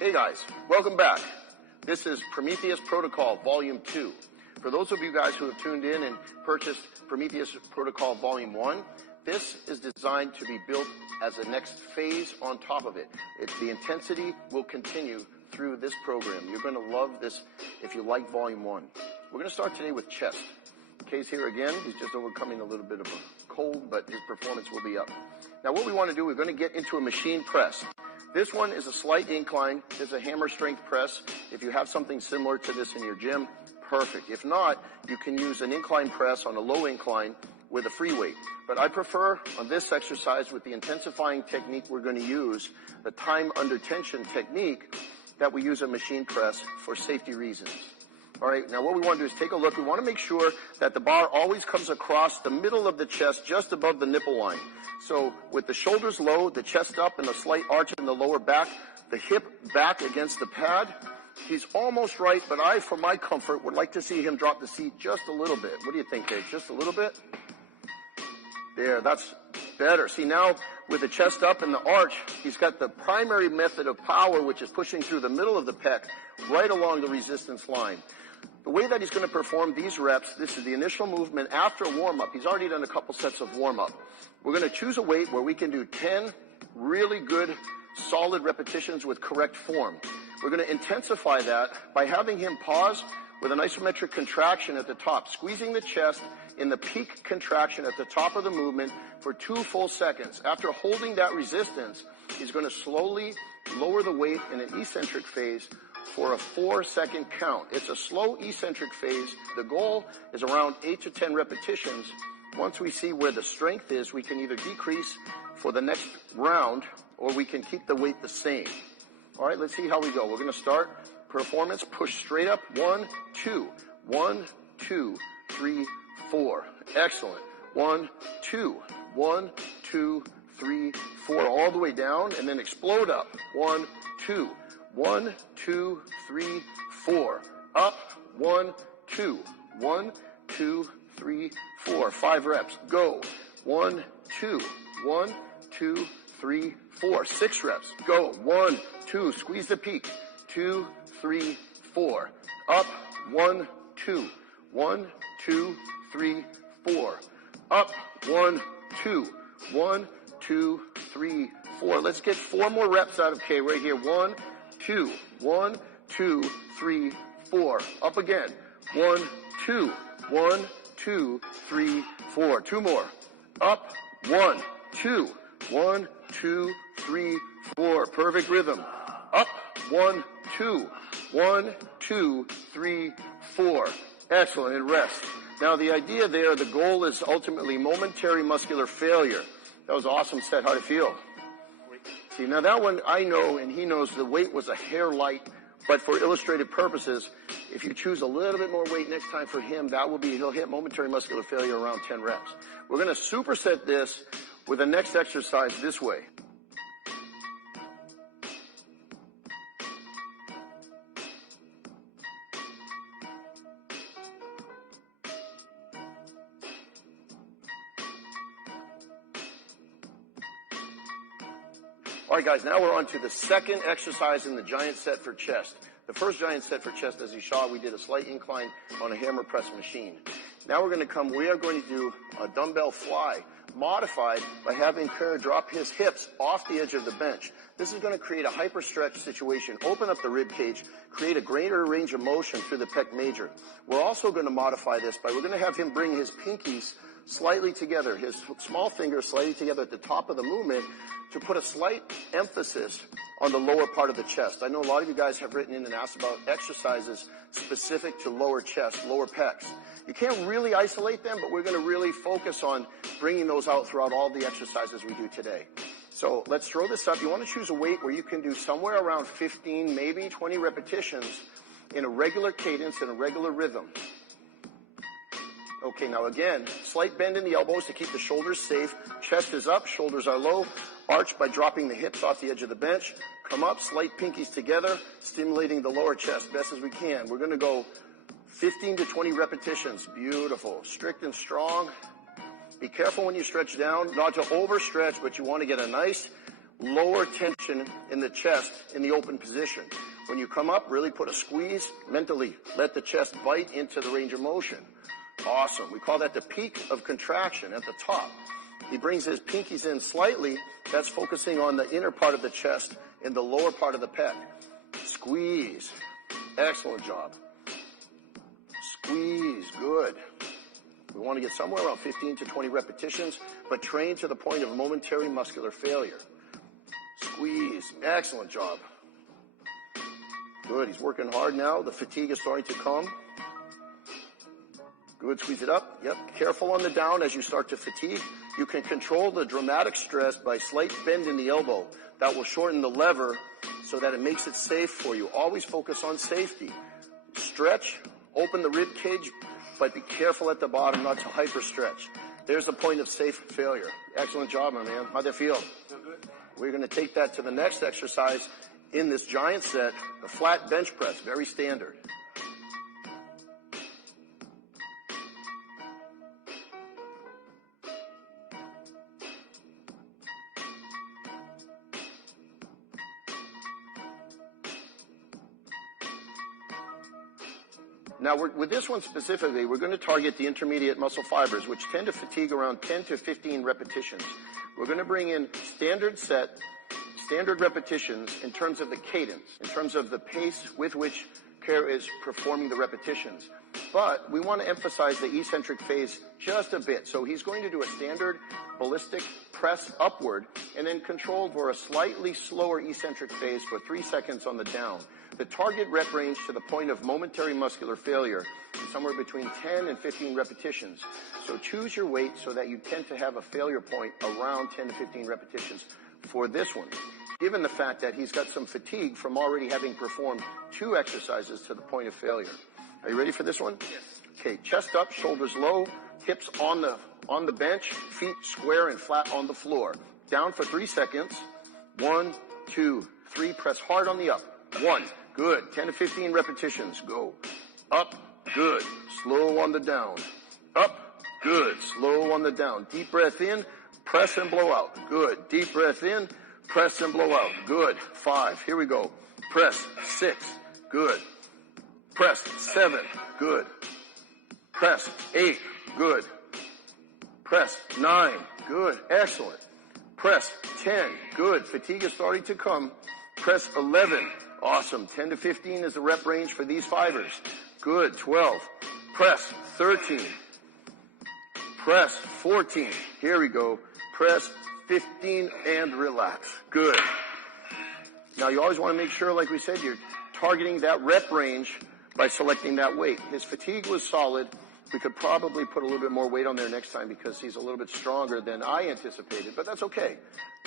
Hey guys, welcome back. This is Prometheus Protocol Volume 2. For those of you guys who have tuned in and purchased Prometheus Protocol Volume 1, this is designed to be built as a next phase on top of it. The intensity will continue through this program. You're going to love this if you like Volume 1. We're going to start today with chest. Kay's here again. He's just overcoming a little bit of a cold, but his performance will be up. Now what we want to do, we're going to get into a machine press. This one is a slight incline. It's a hammer strength press. If you have something similar to this in your gym, perfect. If not, you can use an incline press on a low incline with a free weight. But I prefer on this exercise with the intensifying technique we're going to use, the time under tension technique, that we use a machine press for safety reasons. All right, now what we want to do is take a look. We want to make sure that the bar always comes across the middle of the chest, just above the nipple line. So with the shoulders low, the chest up, and a slight arch in the lower back, the hip back against the pad. He's almost right, but I, for my comfort, would like to see him drop the seat just a little bit. What do you think, Dave? Just a little bit? There, that's better. See, now with the chest up and the arch, he's got the primary method of power, which is pushing through the middle of the pec, right along the resistance line. The way that he's going to perform these reps, this is the initial movement after warm-up. He's already done a couple sets of warm-up. We're going to choose a weight where we can do 10 really good, solid repetitions with correct form. We're going to intensify that by having him pause with an isometric contraction at the top, squeezing the chest in the peak contraction at the top of the movement for 2 full seconds. After holding that resistance, he's going to slowly lower the weight in an eccentric phase for a 4-second count. It's a slow eccentric phase. The goal is around 8 to 10 repetitions. Once we see where the strength is, we can either decrease for the next round or we can keep the weight the same. All right, let's see how we go. We're going to start performance, push straight up, 1, 2, 1, 2, 3, 4. Excellent. 1, 2, 1, 2, 3, 4, all the way down, and then explode up. 1, 2, 1, 2, 3, 4. Up, 1, 2, 1, 2, 3, 4. 5 reps. Go. 1, 2, 1, 2, 3, 4. 6 reps. Go. 1, 2. Squeeze the peak. 2, 3, 4. Up. 1, 2. 1, 2, 3, 4. Up. 1, 2. 1, 2, 3, 4. Let's get 4 more reps out of K right here. 1, 2. 1, 2, 3, 4. Up again. 1, 2. 1, 2, 3, 4. 2 more. Up. 1, 2. 1, 2, 3, 4. Perfect rhythm. Up. 1, 2. 1, 2, 3, 4. Excellent. And rest. Now the idea there, the goal is ultimately momentary muscular failure. That was an awesome set. How'd it feel? See, now that one I know and he knows the weight was a hair light, but for illustrative purposes, if you choose a little bit more weight next time for him, that will be, he'll hit momentary muscular failure around 10 reps. We're going to superset this with the next exercise this way. All right, guys, now we're on to the second exercise in the giant set for chest. The first giant set for chest, as you saw, we did a slight incline on a hammer press machine. Now we are going to do a dumbbell fly, modified by having Kerr drop his hips off the edge of the bench. This is going to create a hyperstretch situation, open up the rib cage, create a greater range of motion through the pec major. We're also going to modify this by, we're going to have him bring his pinkies slightly together, his small fingers slightly together at the top of the movement to put a slight emphasis on the lower part of the chest. I know a lot of you guys have written in and asked about exercises specific to lower chest, lower pecs. You can't really isolate them, but we're going to really focus on bringing those out throughout all the exercises we do today. So let's throw this up. You want to choose a weight where you can do somewhere around 15, maybe 20 repetitions in a regular cadence and a regular rhythm. Okay, now again, slight bend in the elbows to keep the shoulders safe. Chest is up, shoulders are low. Arch by dropping the hips off the edge of the bench. Come up, slight pinkies together, stimulating the lower chest best as we can. We're going to go 15 to 20 repetitions. Beautiful. Strict and strong. Be careful when you stretch down, not to overstretch, but you want to get a nice lower tension in the chest in the open position. When you come up, really put a squeeze mentally. Let the chest bite into the range of motion. Awesome. We call that the peak of contraction at the top. He brings his pinkies in slightly. That's focusing on the inner part of the chest and the lower part of the pec. Squeeze. Excellent job. Squeeze. Good. We want to get somewhere around 15 to 20 repetitions, but train to the point of momentary muscular failure. Squeeze. Excellent job. Good. He's working hard now. The fatigue is starting to come. Good. Squeeze it up. Yep. Careful on the down as you start to fatigue. You can control the dramatic stress by slight bend in the elbow. That will shorten the lever so that it makes it safe for you. Always focus on safety. Stretch. Open the rib cage, but be careful at the bottom not to hyperstretch. There's the point of safe failure. Excellent job, my man. How'd that feel? Feel good. We're going to take that to the next exercise in this giant set, the flat bench press, very standard. Now, with this one specifically, we're going to target the intermediate muscle fibers, which tend to fatigue around 10 to 15 repetitions. We're going to bring in standard repetitions in terms of the cadence, in terms of the pace with which care is performing the repetitions. But we want to emphasize the eccentric phase just a bit. So he's going to do a standard ballistic press upward and then controlled for a slightly slower eccentric phase for 3 seconds on the down. The target rep range to the point of momentary muscular failure is somewhere between 10 and 15 repetitions. So choose your weight so that you tend to have a failure point around 10 to 15 repetitions for this one, given the fact that he's got some fatigue from already having performed 2 exercises to the point of failure. Are you ready for this one? Yes. Okay, chest up, shoulders low, hips on the bench, feet square and flat on the floor. Down for 3 seconds. 1, 2, 3. Press hard on the up. 1. Good. 10 to 15 repetitions. Go. Up. Good. Slow on the down. Up. Good. Slow on the down. Deep breath in. Press and blow out. Good. Deep breath in. Press and blow out. Good. 5. Here we go. Press. 6. Good. Press. 7. Good. Press. 8. Good. Press. 9. Good. Excellent. Press. 10. Good. Fatigue is starting to come. Press. 11. Awesome. 10 to 15 is the rep range for these fibers. Good. 12. Press. 13. Press. 14. Here we go. Press. 15 and relax. Good. Now you always want to make sure, like we said, you're targeting that rep range by selecting that weight. His fatigue was solid. We could probably put a little bit more weight on there next time because he's a little bit stronger than I anticipated, but that's okay.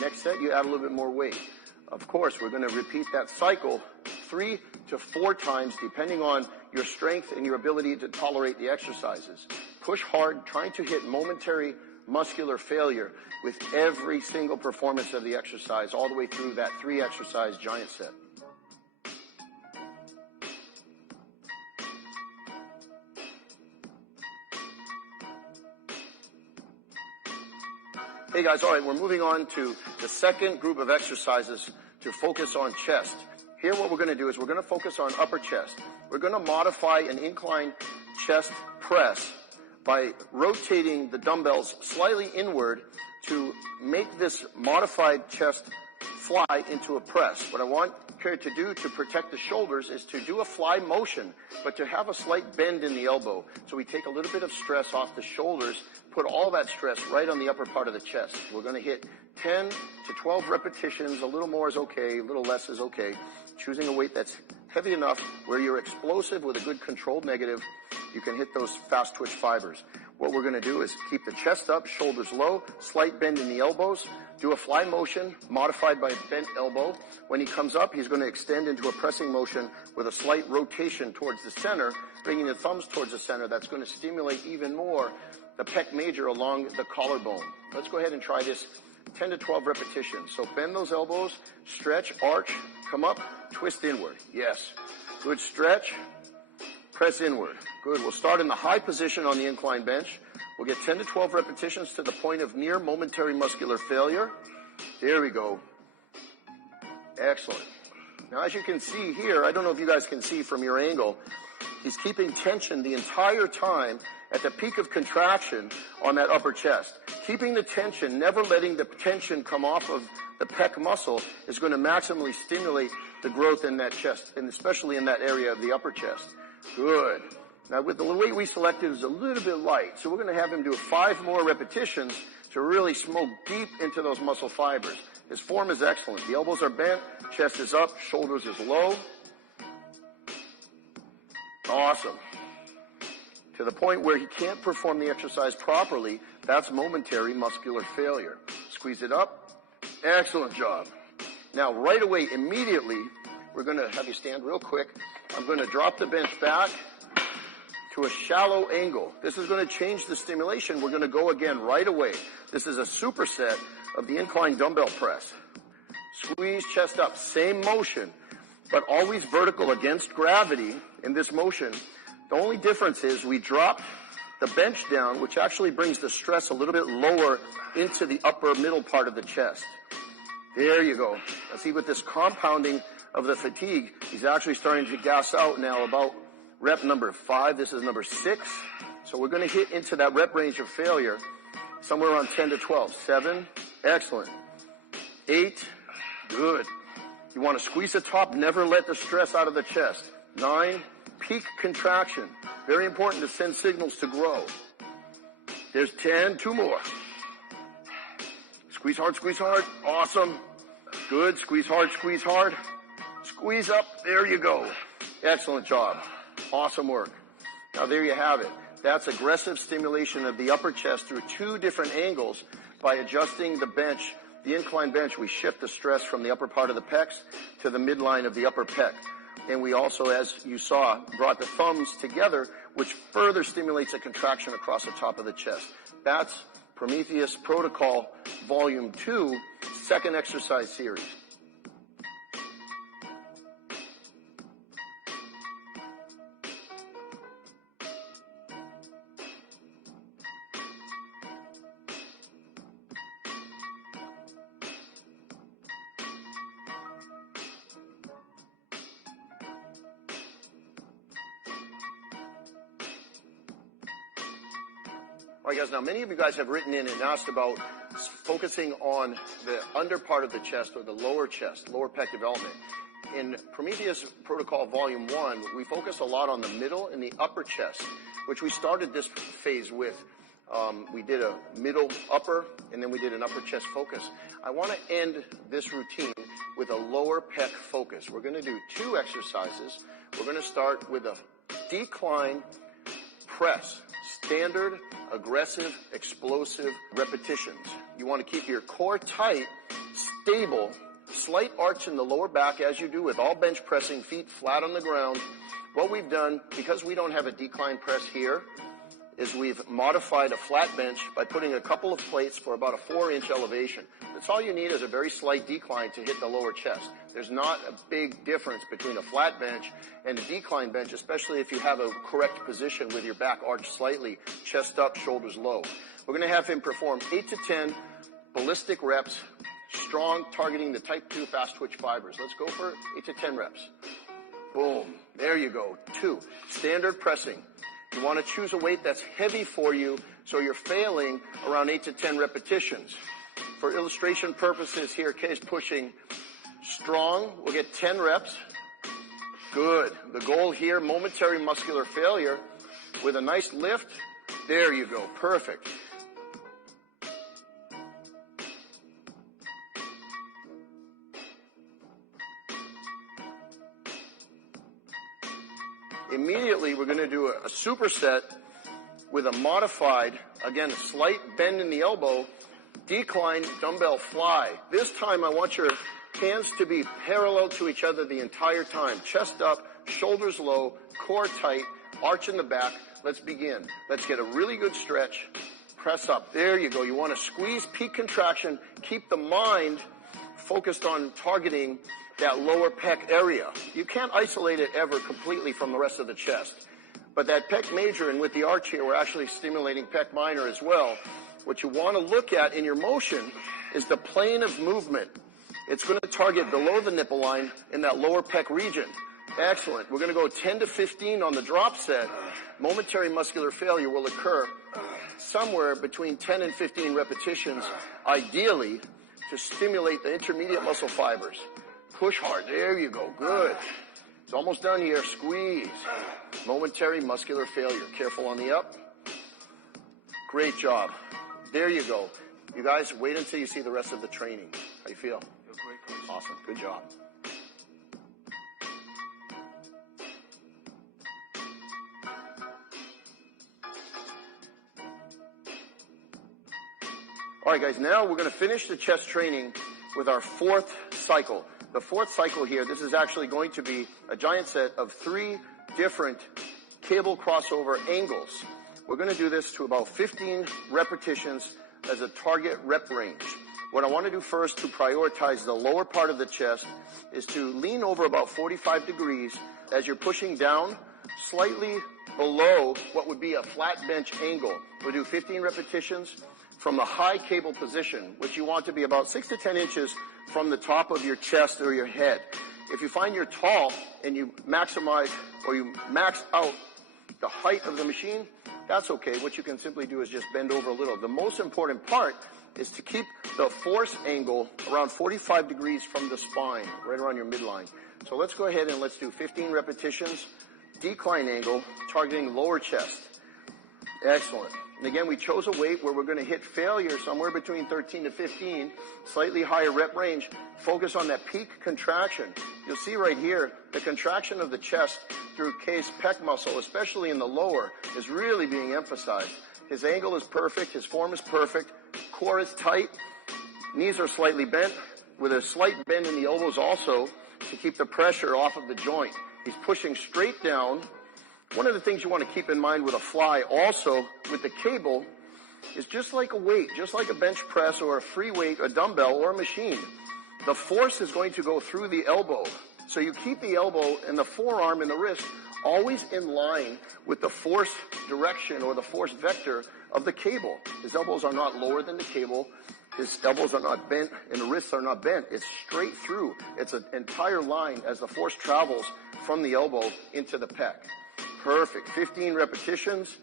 Next set, you add a little bit more weight. Of course, we're going to repeat that cycle 3 to 4 times depending on your strength and your ability to tolerate the exercises. Push hard, trying to hit momentary muscular failure with every single performance of the exercise all the way through that 3 exercise giant set. Hey guys, all right, we're moving on to the second group of exercises to focus on chest. Here what we're going to do is we're going to focus on upper chest. We're going to modify an incline chest press by rotating the dumbbells slightly inward to make this modified chest fly into a press. What I want Kerry to do to protect the shoulders is to do a fly motion, but to have a slight bend in the elbow. So we take a little bit of stress off the shoulders, put all that stress right on the upper part of the chest. We're going to hit 10 to 12 repetitions. A little more is okay, a little less is okay. Choosing a weight that's heavy enough where you're explosive with a good controlled negative, you can hit those fast twitch fibers. What we're going to do is keep the chest up, shoulders low, slight bend in the elbows, do a fly motion modified by a bent elbow. When he comes up, he's going to extend into a pressing motion with a slight rotation towards the center, bringing the thumbs towards the center. That's going to stimulate even more the pec major along the collarbone. Let's go ahead and try this 10 to 12 repetitions. So bend those elbows, stretch, arch, come up, twist inward. Yes. Good stretch. Press inward. Good. We'll start in the high position on the incline bench. We'll get 10 to 12 repetitions to the point of near momentary muscular failure. There we go. Excellent. Now, as you can see here, I don't know if you guys can see from your angle, he's keeping tension the entire time at the peak of contraction on that upper chest. Keeping the tension, never letting the tension come off of the pec muscle is going to maximally stimulate the growth in that chest, and especially in that area of the upper chest. Good. Now, with the weight we selected is a little bit light, so we're going to have him do 5 more repetitions to really smoke deep into those muscle fibers. His form is excellent. The elbows are bent, chest is up, shoulders is low. Awesome. To the point where he can't perform the exercise properly, that's momentary muscular failure. Squeeze it up. Excellent job. Now, right away, immediately, we're going to have you stand real quick. I'm going to drop the bench back to a shallow angle. This is going to change the stimulation. We're going to go again right away. This is a superset of the incline dumbbell press. Squeeze chest up, same motion, but always vertical against gravity in this motion. The only difference is we drop the bench down, which actually brings the stress a little bit lower into the upper middle part of the chest. There you go. Now see, with this compounding of the fatigue, he's actually starting to gas out now about rep number 5. This is number 6. So we're going to hit into that rep range of failure somewhere around 10 to 12. 7, excellent. 8, good. You want to squeeze the top, never let the stress out of the chest. 9, peak contraction. Very important to send signals to grow. There's 10, 2 more. Squeeze hard, awesome. Good, squeeze hard. Squeeze up, there you go. Excellent job. Awesome work. Now there you have it. That's aggressive stimulation of the upper chest through 2 different angles. By adjusting the bench, the incline bench, we shift the stress from the upper part of the pecs to the midline of the upper pec. And we also, as you saw, brought the thumbs together, which further stimulates a contraction across the top of the chest. That's Prometheus Protocol Volume 2, second exercise series. All right, guys, now many of you guys have written in and asked about focusing on the under part of the chest or the lower chest, lower pec development. In Prometheus Protocol Volume 1, we focus a lot on the middle and the upper chest, which we started this phase with. We did a middle upper, and then we did an upper chest focus. I want to end this routine with a lower pec focus. We're going to do 2 exercises. We're going to start with a decline press. Standard, aggressive, explosive repetitions. You want to keep your core tight, stable, slight arch in the lower back as you do with all bench pressing, feet flat on the ground. What we've done, because we don't have a decline press here, is we've modified a flat bench by putting a couple of plates for about a 4-inch elevation. That's all you need is a very slight decline to hit the lower chest. There's not a big difference between a flat bench and a decline bench, especially if you have a correct position with your back arched slightly, chest up, shoulders low. We're going to have him perform 8 to 10 ballistic reps, strong, targeting the type 2 fast twitch fibers. Let's go for 8 to 10 reps. Boom. There you go. 2. Standard pressing. You want to choose a weight that's heavy for you so you're failing around 8 to 10 repetitions. For illustration purposes here, Kay's pushing strong. We'll get 10 reps. Good. The goal here, momentary muscular failure with a nice lift. There you go. Perfect. Immediately, we're going to do a superset with a modified, again, a slight bend in the elbow, decline dumbbell fly. This time, I want your hands to be parallel to each other the entire time. Chest up, shoulders low, core tight, arch in the back. Let's begin. Let's get a really good stretch. Press up. There you go. You want to squeeze, peak contraction. Keep the mind focused on targeting that lower pec area. You can't isolate it ever completely from the rest of the chest. But that pec major, and with the arch here, we're actually stimulating pec minor as well. What you want to look at in your motion is the plane of movement. It's going to target below the nipple line in that lower pec region. Excellent. We're going to go 10 to 15 on the drop set. Momentary muscular failure will occur somewhere between 10 and 15 repetitions, ideally, to stimulate the intermediate muscle fibers. Push hard. There you go. Good. It's almost done here. Squeeze. Momentary muscular failure. Careful on the up. Great job. There you go. You guys, wait until you see the rest of the training. How you feel? Feel great, coach. Awesome. Good job. All right, guys, now we're going to finish the chest training with our fourth cycle. The fourth cycle here, this is actually going to be a giant set of 3 different cable crossover angles. We're going to do this to about 15 repetitions as a target rep range. What I want to do first to prioritize the lower part of the chest is to lean over about 45 degrees as you're pushing down slightly below what would be a flat bench angle. We'll do 15 repetitions from the high cable position, which you want to be about 6 to 10 inches from the top of your chest or your head. If you find you're tall and you maximize or you max out the height of the machine, that's okay. What you can simply do is just bend over a little. The most important part is to keep the force angle around 45 degrees from the spine, right around your midline. So let's go ahead and let's do 15 repetitions, decline angle, targeting lower chest. Excellent. And again, we chose a weight where we're going to hit failure somewhere between 13 to 15, slightly higher rep range. Focus on that peak contraction. You'll see right here, the contraction of the chest through K's pec muscle, especially in the lower, is really being emphasized. His angle is perfect. His form is perfect. Core is tight. Knees are slightly bent, with a slight bend in the elbows also to keep the pressure off of the joint. He's pushing straight down. One of the things you want to keep in mind with a fly also with the cable is just like a weight, just like a bench press or a free weight, a dumbbell or a machine. The force is going to go through the elbow. So you keep the elbow and the forearm and the wrist always in line with the force direction or the force vector of the cable. His elbows are not lower than the cable. His elbows are not bent and the wrists are not bent. It's straight through. It's an entire line as the force travels from the elbow into the pec. Perfect. 15 repetitions.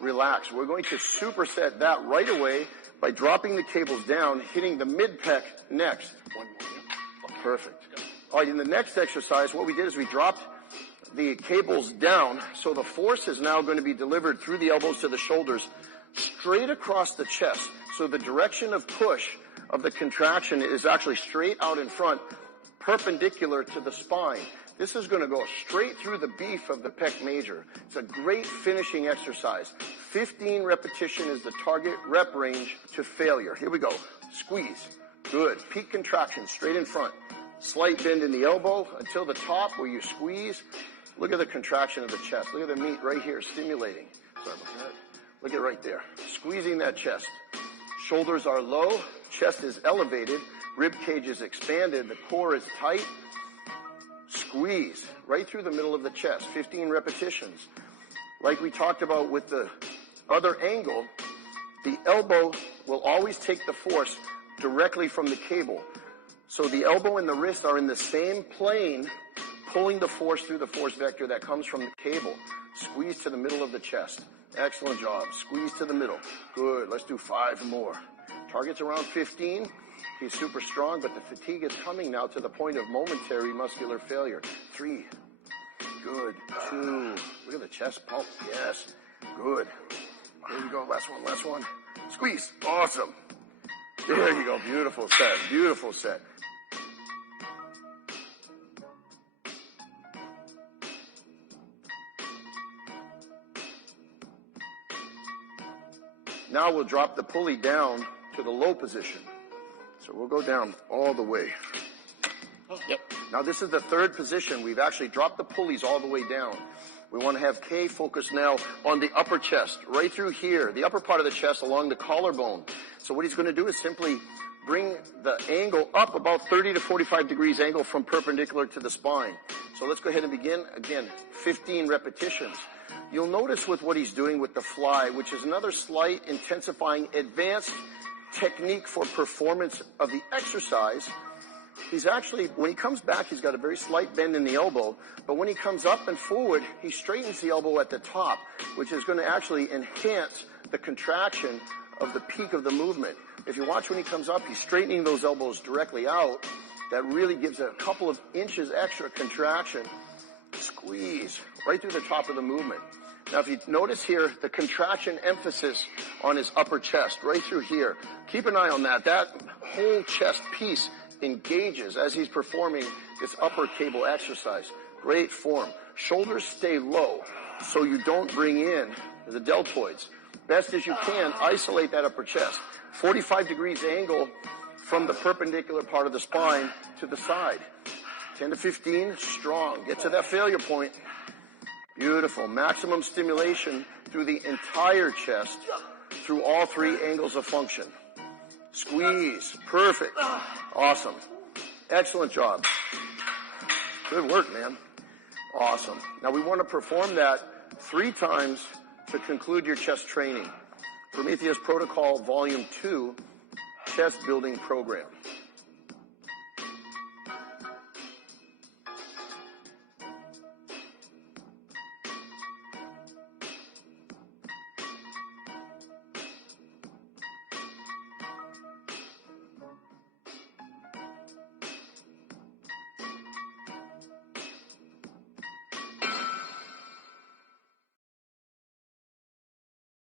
Relax. We're going to superset that right away by dropping the cables down, hitting the mid-pec next. One more. Perfect. All right, in the next exercise, what we did is we dropped the cables down, so the force is now going to be delivered through the elbows to the shoulders, straight across the chest. So the direction of push of the contraction is actually straight out in front, perpendicular to the spine. This is going to go straight through the beef of the pec major. It's a great finishing exercise. 15 repetition is the target rep range to failure. Here we go. Squeeze. Good. Peak contraction straight in front. Slight bend in the elbow until the top where you squeeze. Look at the contraction of the chest. Look at the meat right here stimulating. Sorry about that. Look at right there. Squeezing that chest. Shoulders are low. Chest is elevated. Rib cage is expanded. The core is tight. Squeeze right through the middle of the chest. 15 repetitions. Like we talked about with the other angle, the elbow will always take the force directly from the cable. So the elbow and the wrist are in the same plane, pulling the force through the force vector that comes from the cable. Squeeze to the middle of the chest. Excellent job. Squeeze to the middle. Good. Let's do 5 more. Target's around 15. He's super strong, but the fatigue is coming now to the point of momentary muscular failure. 3. Good. 2. Look at the chest pump. Yes. Good. There you go. Last one. Last one. Squeeze. Awesome. There you go. Beautiful set. Beautiful set. Now we'll drop the pulley down to the low position. So we'll go down all the way. Yep. Now this is the third position. We've actually dropped the pulleys all the way down. We want to have K focus now on the upper chest, right through here, the upper part of the chest along the collarbone. So what he's going to do is simply bring the angle up about 30 to 45 degrees angle from perpendicular to the spine. So let's go ahead and begin. Again, 15 repetitions. You'll notice with what he's doing with the fly, which is another slight intensifying advanced technique for performance of the exercise. He's actually, when he comes back, he's got a very slight bend in the elbow, but when he comes up and forward, he straightens the elbow at the top, which is going to actually enhance the contraction of the peak of the movement. If you watch when he comes up, he's straightening those elbows directly out. That really gives a couple of inches extra contraction. Squeeze right through the top of the movement. Now, if you notice here, the contraction emphasis on his upper chest, right through here. Keep an eye on that. That whole chest piece engages as he's performing this upper cable exercise. Great form. Shoulders stay low so you don't bring in the deltoids. Best as you can, isolate that upper chest. 45 degrees angle from the perpendicular part of the spine to the side. 10 to 15, strong. Get to that failure point. Beautiful. Maximum stimulation through the entire chest, through all three angles of function. Squeeze. Perfect. Awesome. Excellent job. Good work, man. Awesome. Now we want to perform that 3 times to conclude your chest training. Prometheus Protocol Volume 2 Chest Building Program.